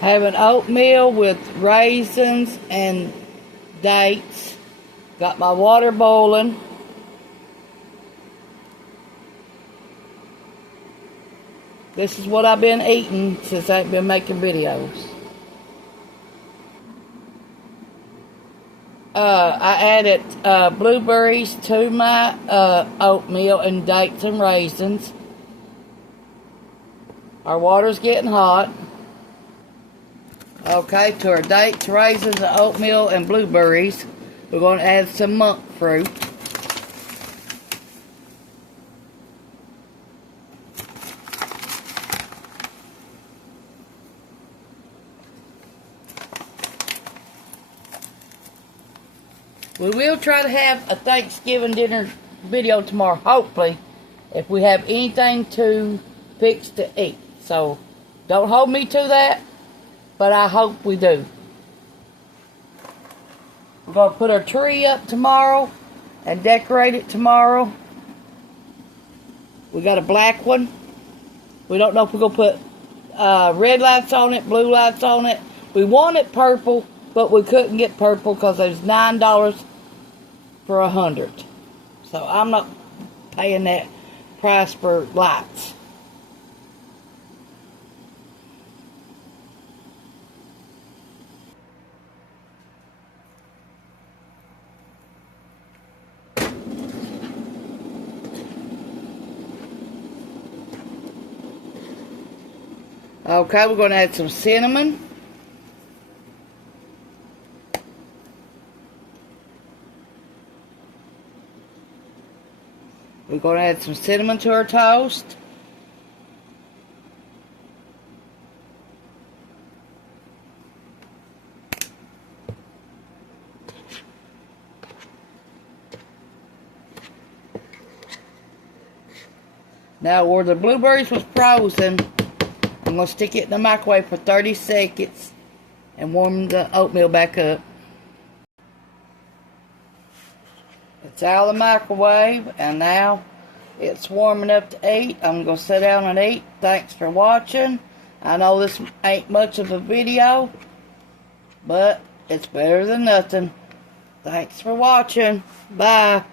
Having oatmeal with raisins and dates. Got my water boiling. This is what I've been eating since I've been making videos. I added blueberries to my oatmeal and dates and raisins. Our water's getting hot. Okay, to our dates, raisins, oatmeal, and blueberries, we're going to add some monk fruit. We will try to have a Thanksgiving dinner video tomorrow, hopefully, if we have anything to fix to eat. So, don't hold me to that, but I hope we do. We're going to put our tree up tomorrow and decorate it tomorrow. We got a black one. We don't know if we're going to put red lights on it, blue lights on it. We wanted purple, but we couldn't get purple because it was $9 for 100. So I'm not paying that price for lights. Okay, we're going to add some cinnamon. We're going to add some cinnamon to our toast. Now, where the blueberries was frozen, I'm going to stick it in the microwave for 30 seconds and warm the oatmeal back up. It's out of the microwave, and now it's warm enough to eat. I'm going to sit down and eat. Thanks for watching. I know this ain't much of a video, but it's better than nothing. Thanks for watching. Bye.